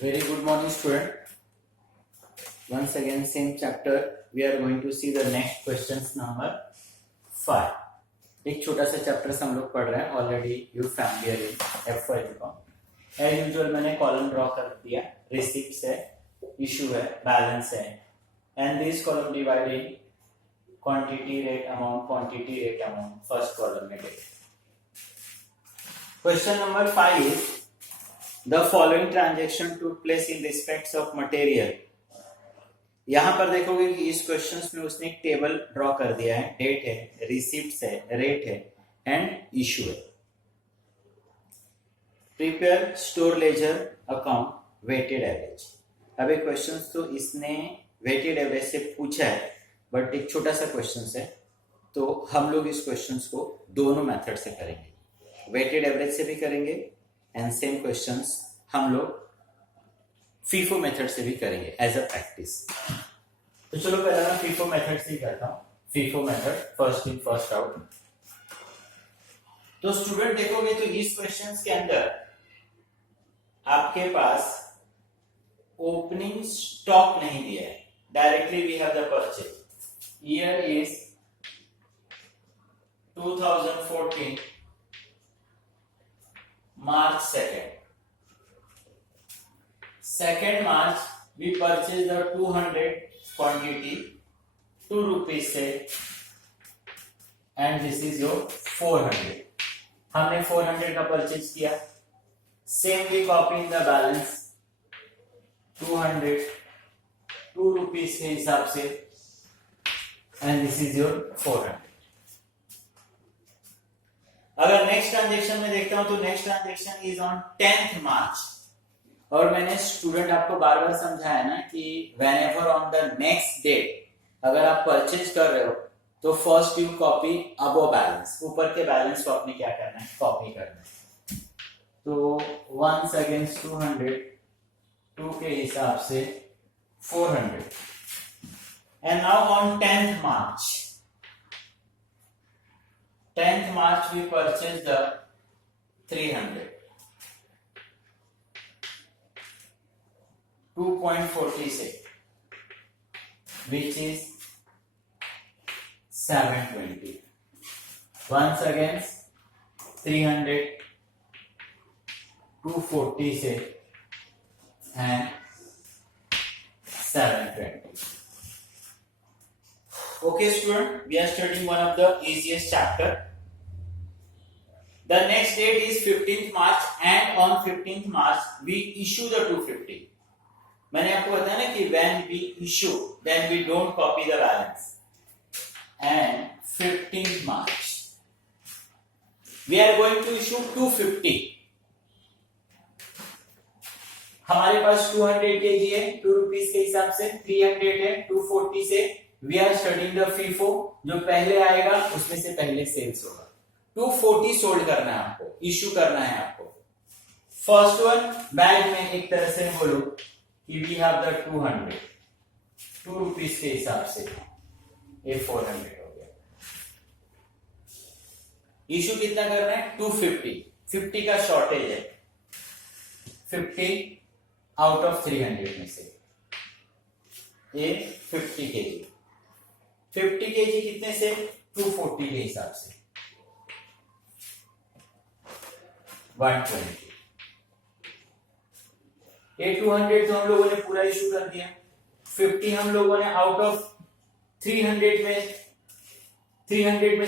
Very good morning, student. Once again, same chapter. We are going to see the next questions number 5. एक छोटा सा chapter से हम लोग पढ़ रहे हैं. Already you familiar in F5 as usual मैंने कॉलम ड्रॉ कर दिया. रिसिप्ट्स है, इशू है, बैलेंस है, and this column divide in quantity rate amount, quantity rate amount. First column में date. Question number 5 is The following transaction took place in respects of material. यहां पर देखोगे कि इस क्वेश्चंस में उसने एक टेबल ड्रॉ कर दिया है. डेट है, रिसिप्ट्स है, रेट है एंड इशू है. Prepare store ledger account weighted average. अब ये क्वेश्चंस तो इसने वेटेड एवरेज से पूछा है, बट एक छोटा सा क्वेश्चंस है, तो हम लोग इस क्वेश्चंस को दोनों मेथड से करेंगे. वेटेड एवरेज से भी करेंगे एंड सेम क्वेश्चंस हम लोग फीफो मेथड से भी करेंगे एज अ प्रैक्टिस. तो चलो पहले मैं फीफो मेथड से ही करता हूं. FIFO method, first in first out. तो स्टूडेंट देखोगे तो इस क्वेश्चंस के अंदर आपके पास ओपनिंग स्टॉक नहीं दिया है. Directly we have the purchase. Year is 2014 March 2nd March we purchased the 200 quantity 2 rupees से, and this is your 400. हमने 400 का परचेज किया. Same we copy in the balance 200 2 rupees के हिसाब से, एंड दिस इज योर 400. अगर next transaction में देखता हूं तो next transaction is on 10th March. और मैंने स्टूडेंट आपको बार बार समझाया ना कि whenever on the next date अगर आप परचेज कर रहे हो तो first you copy above balance. ऊपर के बैलेंस को आपने क्या करना है, कॉपी करना है. तो 1 अगेंस्ट 200, 2 के हिसाब से 400. And now on 10th March we purchased the 300, 2.46, which is 720. Once again 300, 240 से and 720. Okay student, we are studying one of the easiest chapter. The next date is 15th March and on 15th March we issue the 250. मैंने आपको बताया ना कि when we issue then we don't copy the balance. And 15th March we are going to issue 250. हमारे पास 200 kg है 2 rupees के हिसाब से, 300 है 240 से. We are studying the FIFO. जो पहले आएगा उसमें से पहले सेल्स होगा. 240 सोल्ड करना है आपको, इश्यू करना है आपको. फर्स्ट वन बैग में एक तरह से बोलो कि वी हैव द 200 2 रुपीस के हिसाब से, ये 400 हो गया. इश्यू कितना करना है, 250. 50 का शॉर्टेज है, 50 आउट ऑफ 300 में से ये 50 kg. 50 kg कितने से, 240 के हिसाब से 120. ये 200 तो हम लोगों ने पूरा इशू कर दिया. 50 हम लोगों ने आउट ऑफ 300 में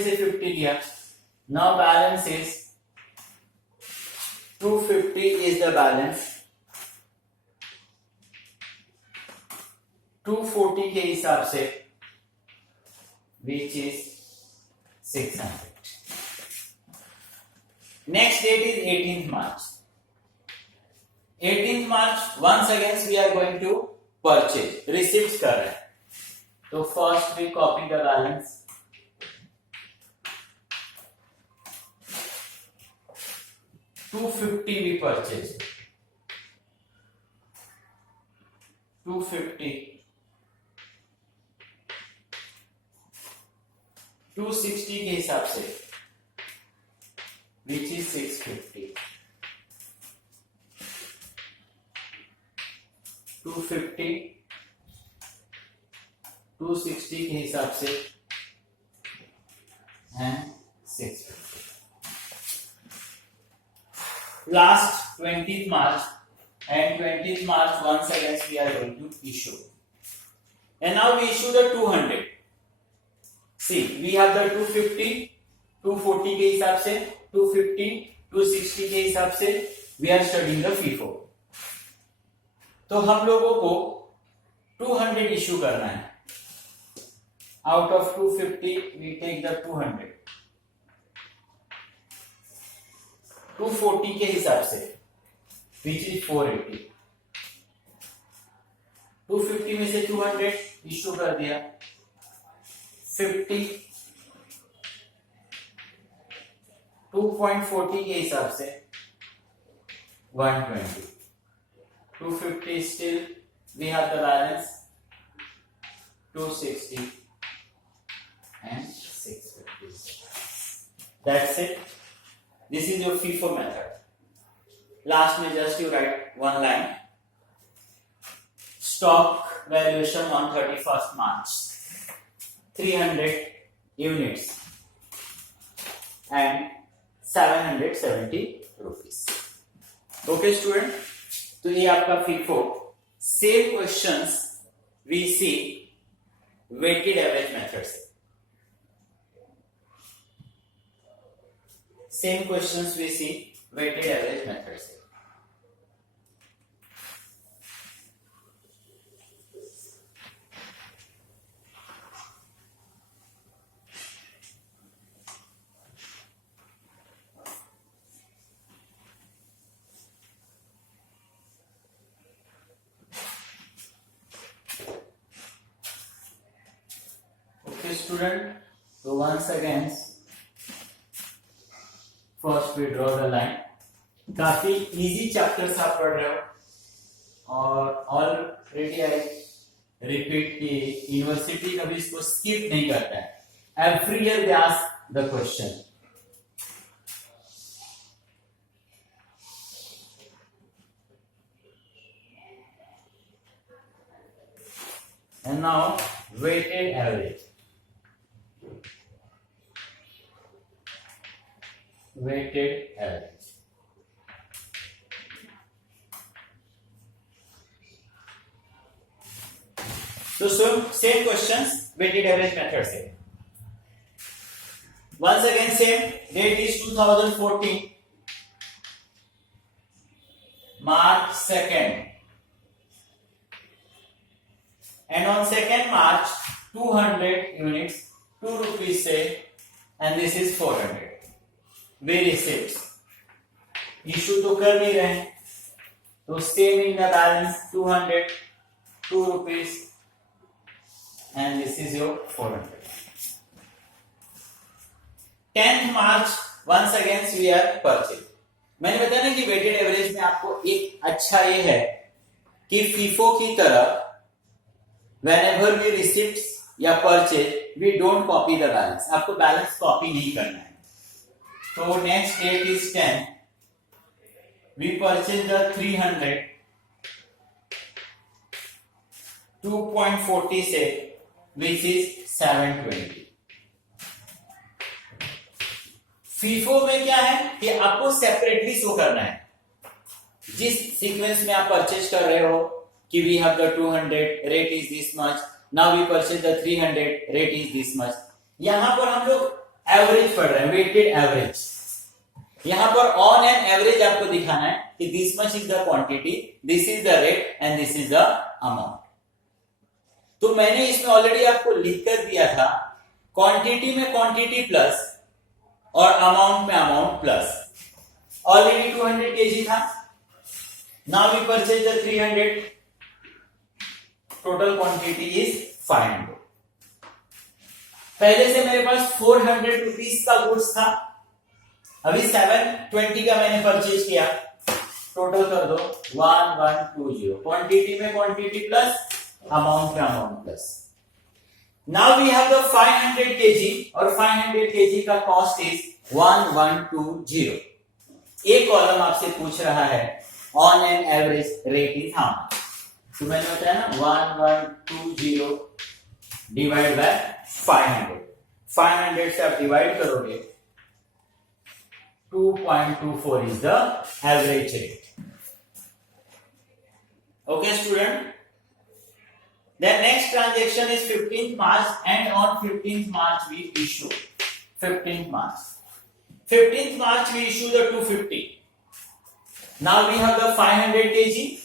से 50 दिया. Now balance is 250 is the balance. 240 के हिसाब से which is 600. Next date is 18th March. 18th March once again we are going to purchase. Receipts कर रहे हैं, तो first we copy the balance. $250 we purchase. 250. 260 के हिसाब से which is 650. 250, 260 के हिसाब से and 650. Last 20th March and 20th March once again we are going to issue. And now we issue the 200. See, we have the 250, 240 के हिसाब से, 250, 260 के हिसाब से we are studying the FIFO. तो हम लोगों को 200 इश्यू करना है. Out of 250 we take the 200. 240 के हिसाब से which is 480. 250 में से 200 इश्यू कर दिया. 50 2.40 के हिसाब से 120. 250 still we have the balance 260 and 650. That's it. This is your FIFO method. Last में just you write one line. Stock valuation on 31st March 300 units and 770 rupees. Okay student, तो ये आपका FIFO. Same questions we see weighted average method से. Same questions we see weighted average method से. Okay student, so once again first we draw the line. काफी easy chapters आप पढ़ रहे हो और ऑलरेडी आई रिपीट कि यूनिवर्सिटी कभी इसको स्किप नहीं करता है. Every year they ask the question. And now weighted average. Weighted average. So same questions weighted average method से. Once again same. Date is 2014 March 2nd. And on 2nd March 200 units 2 rupees से and this is 400. We received. Issue तो कर नहीं रहे हैं तो same in the balance 200 2 rupees and this is your 400. 10th March once again we are purchase. मैंने बताया ना कि वेटेड एवरेज में आपको एक अच्छा ये है कि फीफो की तरह whenever we receive या purchase we don't copy the balance. आपको बैलेंस कॉपी नहीं करना है. So next date is 10. We purchase the 300 2.40 से which is 720. FIFO में क्या है कि आपको सेपरेटली शो करना है. जिस सीक्वेंस में आप परचेज कर रहे हो कि we have the 200 rate is this much, now we purchase the 300 rate is this much. यहां पर हम लोग एवरेज पढ़ रहे हैं, वेटेड एवरेज. यहां पर ऑन एन एवरेज आपको दिखाना है कि this much is the quantity, this is the rate and this is the amount. तो मैंने इसमें ऑलरेडी आपको लिख कर दिया था क्वांटिटी में क्वांटिटी प्लस और अमाउंट में अमाउंट प्लस. ऑलरेडी 200 केजी था. Now we purchase the 300. Total quantity is 500. पहले से मेरे पास 400 रुपीज का गुड्स था. अभी 720 का मैंने परचेज किया. टोटल कर दो 1120. क्वांटिटी में क्वांटिटी प्लस अमाउंट में amount plus. Now we have the 500 KG और 500 केजी का कॉस्ट इज 1120. एक कॉलम आपसे पूछ रहा है on an average rate is how much. तो मैंने बताया ना 1120 डिवाइड बाय 500, 500 से आप डिवाइड करोगे 2.24 is the average rate. Okay student, then next transaction is 15th March, and on 15th March we issue 15th March we issue the 250. Now we have the 500 kg,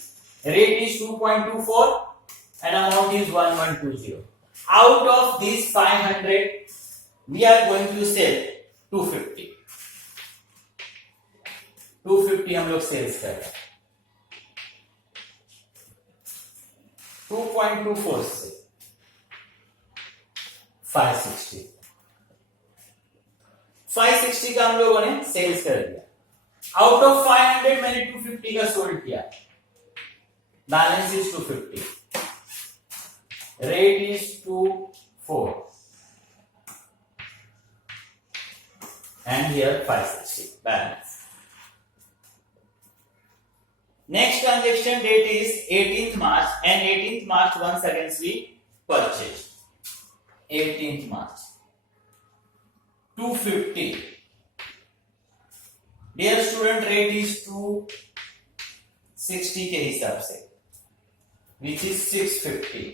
rate is 2.24 and amount is 1120. Out of these 500 we are going to sell 250 हम लोग sales कर रहे हैं 2.24 से 560 का हम लोगों ने सेल्स कर दिया। आउट ऑफ 500 मैंने 250 का सोल्ड किया, balance is 250, rate is 24 and here 560 balance. Next transaction date is 18th March, and 18th March once again we purchase 18th March 250. Dear student, rate is 260 के हिसाब से, which is 650.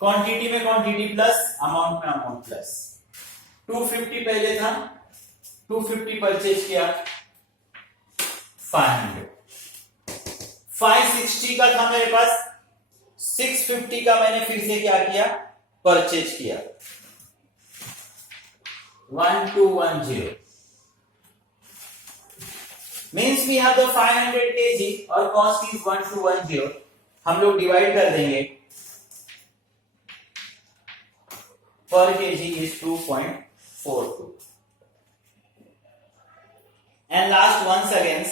क्वांटिटी में quantity plus, amount में amount plus. 250 पहले था, 250 purchase किया, 500, 560 का था मेरे पास, 650 का मैंने फिर से क्या किया, परचेज किया, 1210 means we have the 500 kg और कॉस्ट इज 1210। हम लोग डिवाइड कर देंगे, per KG is 2.42 and last once again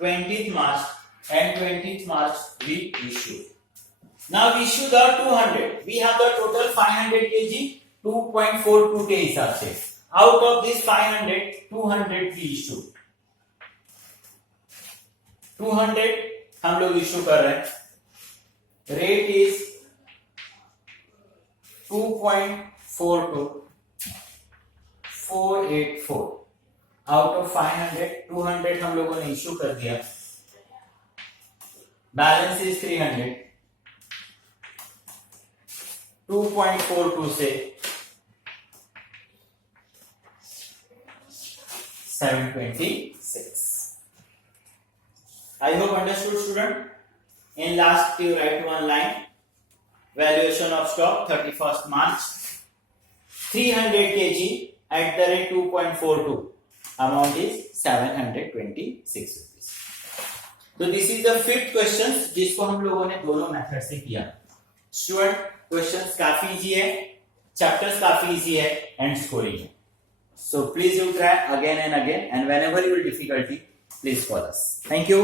20th March, and 20th March we issue. Now we issue the 200, we have the total 500 kg 2.42 के हिसाब से। out of this 500 200 we issue, 200 हम लोग issue कर रहे हैं, रेट इज 2.42 484। आउट ऑफ 500 200 हम लोगों ने इश्यू कर दिया, बैलेंस इज 300, 2.42 से 726। I hope understood student. In last you write one line, valuation of stock 31st March 300 kg at the rate 2.42, amount is 726 rupees. So this is the fifth question जिसको हम लोगों ने दोनों method से किया। Student questions काफी easy है, chapters काफी इजी है एंड स्कोरिंग है। So please you try again and again, and whenever you will difficulty, please call us. Thank you.